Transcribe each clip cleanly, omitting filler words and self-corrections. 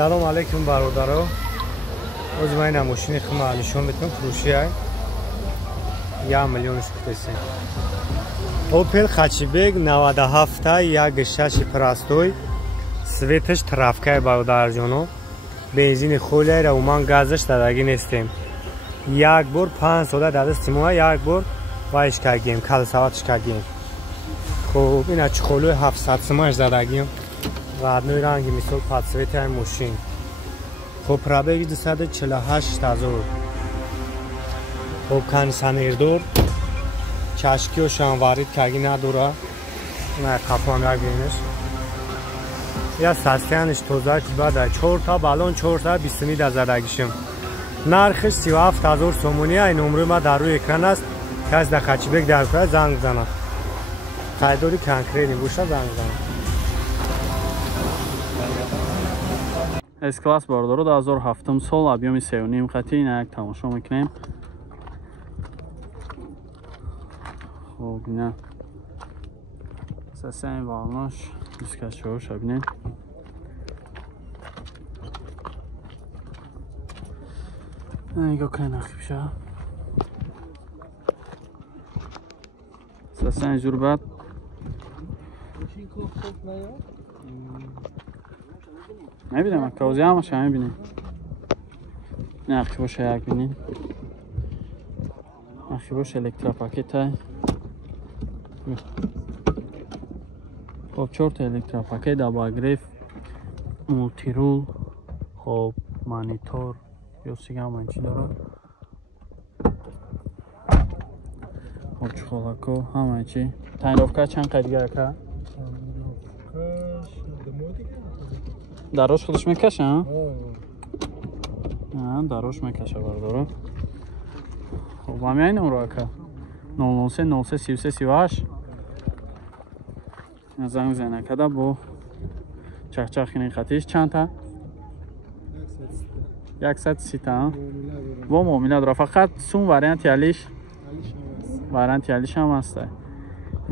سلام علیکم برادرها. از من این ماشین خودم نشون میدم فروشی 1 میلیونش کتسه. اوپل خچیبگ 97 یک شش پرستوی سویتش ترافیکای برادر جانو بنزین خوله را اومان گازش دادگی نیستیم. یک بار 5 ساله داده استیموها یک بار وایش کردیم کل سواتش کردیم. خب این اچ خلوی 700 سماش دادگیم و نوی رنگی مثل پادسویت این ماشین. خب پرابیگی 248,000. خب کنسانیر دور چشکی و شانوارید کردی نداره. نه کپان را بینش یا ساستیانش توزای بعد 4 تا بالون 4 تا 20,000 زدگیشم. نرخش 37,000 سومونی. این نمره ما در روی اکران است. کس در خچیبگ در کنه زنگ بزنه. خریداری کنکریتی بوشه زنگ بزنه. اس کلاس باردارو 2007 سال объеми 3.5 خطی این یک تماشا میکنیم. خب نه اساسا این والناش دیسکشوش ببینید. نگاه کن نخیب شه اساسا اینجور بعد نبینم کاوزی همش هم بینیم. نخی باشه یک بینیم. نخی باشه الکترا پاکت های. خب 4 تا الکترا پاکت دابا گریف مولتی رول. خب مانیتور یا سیگه هم اینچی داره. خب چخولاکو همه چی. تنروفکه چند قدیگه که؟ دراش خودش میکشه ها؟ نه دراش میکشه برداره. خب همه این نمره که 093 03 33 38 زنگ زنه کده با چخچخ این خطیش چند تا؟ 130 تا با معامله داره. فقط سون وارینت یالیش هم هسته.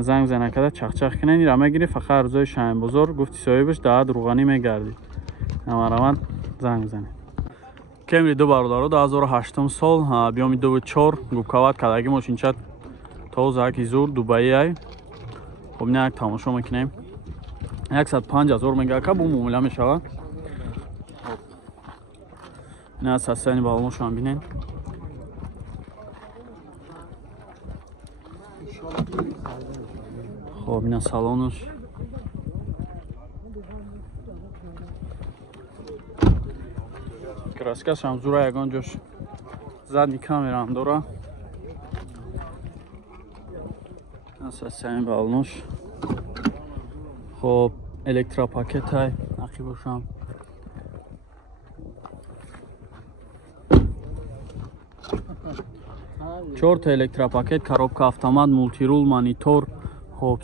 زنگ زنه کده چخچخ کنه این را میگیری. فقط روزای شایم بزرگ گفتی صاحبش ده روغانی میگردی. نمارمت زنگ زنه. کمری دو برادرو 2008 سال بیامی 2.4 گوبکوات کداگی ماشین چت توزه که زور دوبایی های. خب نه یک تماشا میکنیم. 105,000 میگه که بو معامله میشود. نه اساسا بالمو شما بینین. خب این سالونش کراسکش هم زوره یکان جوش زدنی کامرا هم داره. اساسا این بالنوش. خب الکترا پاکت های نقی باشم. چهار تا الکترا پاکت коробка автомат مولتی رول مانیتور. خب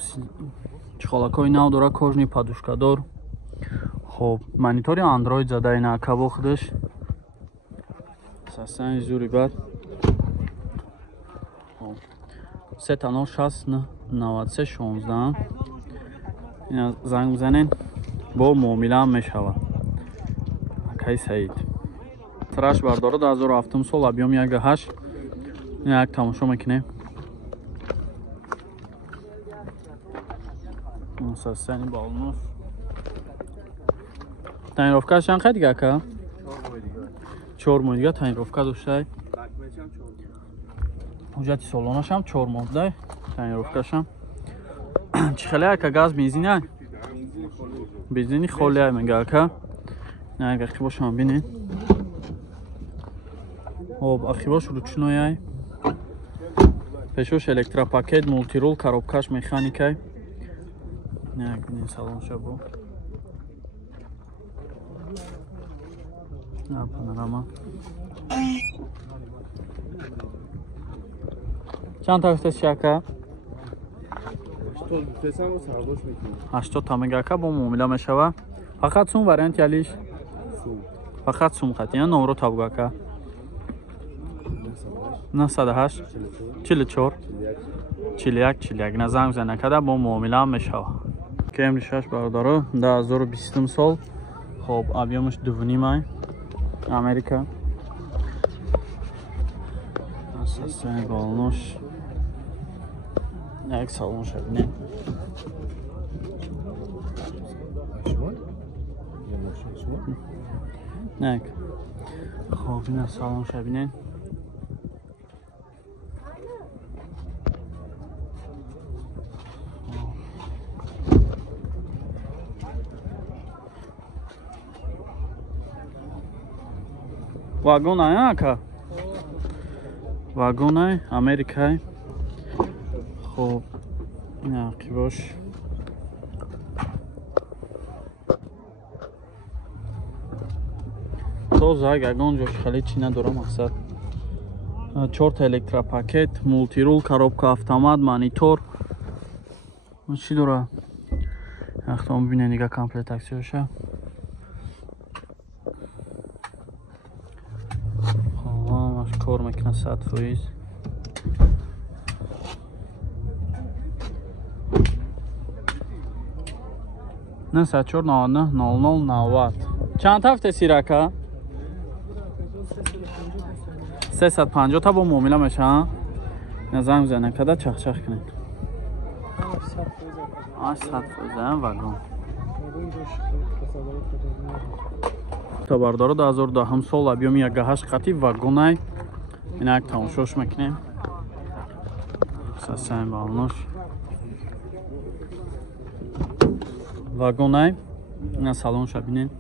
چخالاکای نو داره کожний подушкадор. خب مانیتوری اندروید زده این اکابو خودش اساسا زوری بعد 390 93 16 این زنگ بزنین با معامله هم میشود. اکای سعید تراش برداره 2007 سال объем 1.8 این یک تماشا میکنیم. اساسا این بالنوش تنیروفکه چند خیلی دیگه که 4 ماه دیگه تنیروفکه داشته. حجتی سالانش هم 4 ماه ده تنیروفکهش هم چی خیلی که گاز بنزینه بنزینی خولی های میگه که نه اگه اخیباش هم بینین. خب اخیباش رو چنوی های پشوش الکترا پاکت مولتی رول коробкаш механикай نه بینین سالانش بو نه پانوراما چند تا گفتش شاکا 80 تا میگه که با معامله میشوه. فقط سوم وارینت یالیش فقط سوم خطی نه نمره تابگه که 908 44 41 نه زنگ زنه کده با معامله هم میشوه. کمری 6 برادرو 2020 سال. خب объемش 2.5 Америка. Состояние баллонош. Як салонш бинем. Як. خب این салонш бинем. Вагон ай ака. Вагон ай Америкай. خب این عقیباش تازه اگه جاش خیلی چی نداره مقصد 4 تا الکتروپاکت مولتی رول коробка автомат монитор چی داره اختام ببینید دیگه کامپلکتاسیونشه خب کار میکنه 100%. نه 149 چند هفته سیراکا 350 تا با معامله میشه نظام زنه کده چخ کنید 800 واگن تا برداره 2010 سال объем 1.8 قطی واگنای این یک تماشاش میکنیم سسیم بالنوش واگنای این سالن شبینه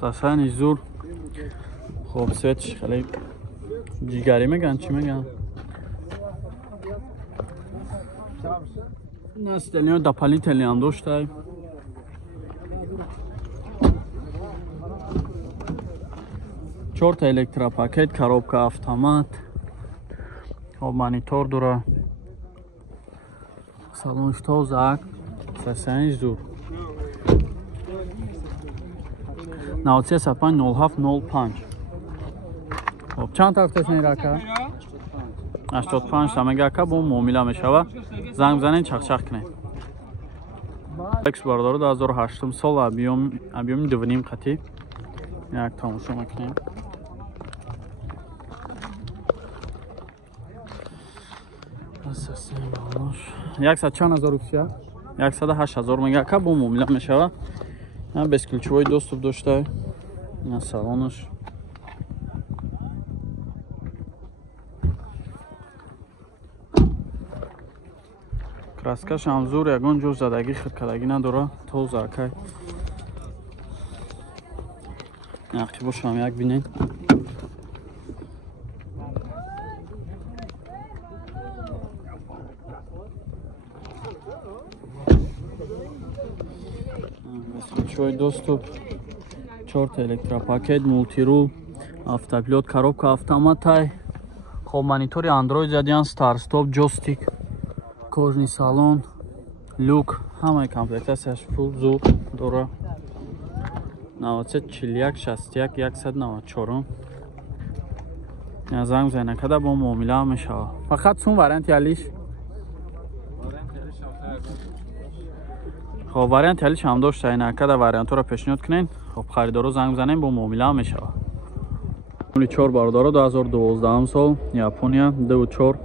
ساسانی زور خوب سویتش خیلی جیگری میگن چی میگن این استلیان دپالی تلیان داشته 4 تا الکتروپاکت коробка автомат خب монитор داره салонش тоза сасаниш зур 9305 خب چند تا هفته‌ای راکا 85 تا مگاکا با معامله میشوه زنگ بزنین چخ کنین اکس بارداره 2008 سال объем 2.5 قطی یک تماشا میکنیم یک چند هزار روپیه 108,000 مگاکا با معامله میشوه без ключевой доступ داشته این салонش краскаш ҳам зур ягон ҷо задагӣ хиркадагӣ надора тоза акай ақибош ҳам як бинед ключевой доступ 4 та электропакет мултирул автопилот коробка автоматай хоб монитори андроид задиан стар стоп джойстик кожни салон люк ҳамаи комплектасияш пул зур дора 9341 61 194 занг занакада бо муомила мешава фақат сум варианти алиш خب وریانت هلیش هم داشته این اکده وریانت رو پیشنهاد کنین خب خریدارو زنگ بزنین با معامله هم میشوه 4 بارداره 2012 سال یاپونیا 24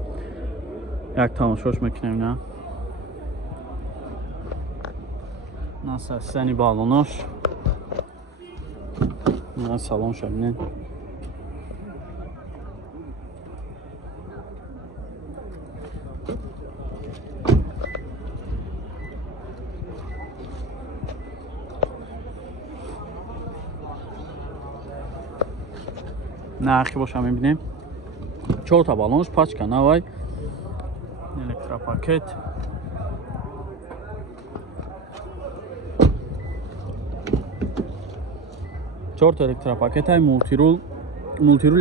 یک تماشاش میکنیم نه سنی بالوناش نه سالون شبینین نرخی باشه میبینیم 4 تا بالونش پاچکا نوای الکتروپاکت چهار تا الکتروپاکت های مولتیرول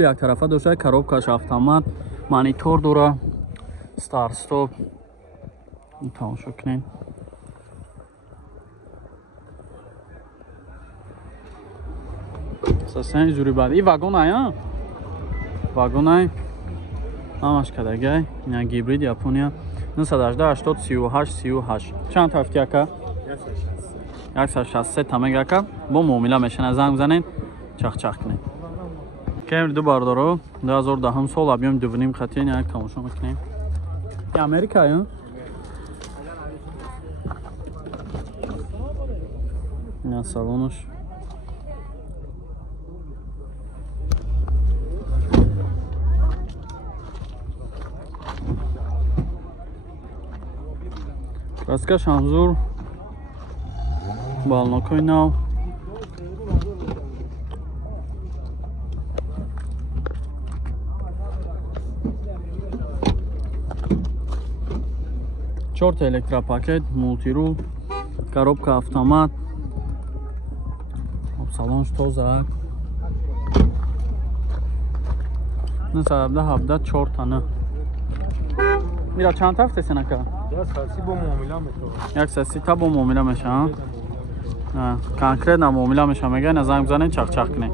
یک طرفه داشته коробкаш автомат монитор داره стар стоп تماشا کنین Сасен зури бад. И вагон ая? Вагон ай. Амаш кадагай. Ина гибрид Япония. 918 38 38. چند هفته яка? 163 тамаг яка. Бо муомила мешана занг занен. چخ کنید. کمر دو باردارو 2010 سال объем 2.5 خطی یک تماشا میکنیم. این امریکا یا؟ این سالونش. краска шамзур балнокой нав. چهار الکتروپاکت، مولتیرول، коробка автомат. салонш тоза. نه سبده 17 4 تانه. میرا چند تا هفته سنکا؟ ساسی با معامله میشه. یک ساسی تا با معامله میشه. نه، کانکریت نه معامله میشه میگه نه زنگ بزنین چخ کنه.